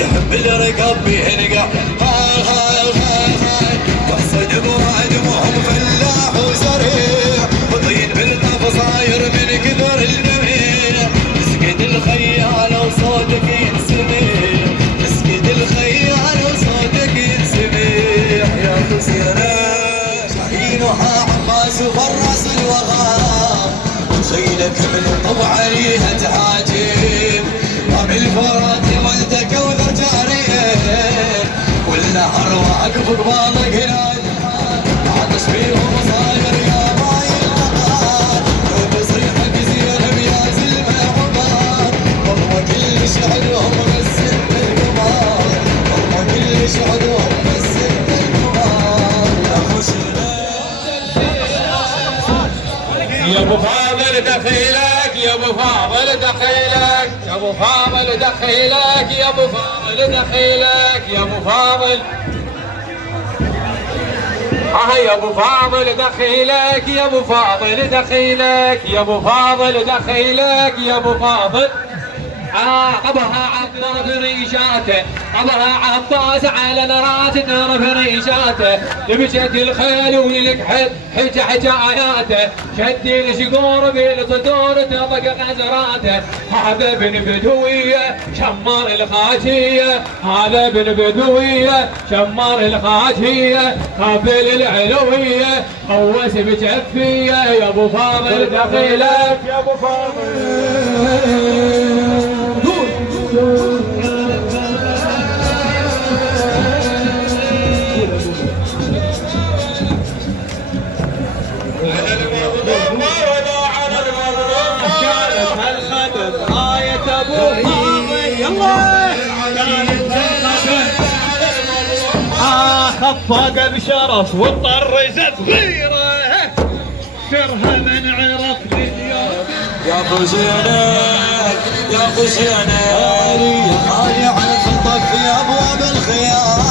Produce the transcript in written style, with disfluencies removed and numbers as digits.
يحب الركب بيهنقع هاي هاي هاي هاي قصد بوادمهم فلاح وسريع وطين بالطف صاير من كثر الجميع اسكت الخيال وصوتك ينسمع اسكت الخيال وصوتك ينسمع يا خسيرة شاهينها عباس وفرس الوغام وشيلك من طبع عليها تهاجم وبالفرات ولدك وذجاريه والنهر واقف قبالك هناك عطش فيهم صاير يا ماي الغبار بصيحك زينب يا زلمه عبار والله كل شعرهم بس انت القمار والله كل شعرهم بس انت القمار يا خسيرة يا ابو فاضل دخيلك يا ابو فاضل دخيلك يا ابو فاضل دخيلك يا ابو فاضل دخيلك يا ابو فاضل يا ابو فاضل دخيلك يا ابو فاضل دخيلك يا ابو فاضل دخيلك يا ابو فاضل ابها عباس ريشاته ابها عباس على نرات طرف ريشاته لبشت الخيل وللكحل حكاياته شد الشقور بالصدور طبق غزراته هذا بن بدويه شمر الخاشيه هذا بن بدويه شمر الخاشيه قابل العلويه قوس بجفيه يا ابو فاضل دخيلك يا ابو فاضل خفاقه بشرف وطرزت صغيره سرها من عرف يا خزينة يا خزينة غالي على الطف يا ابواب الخيار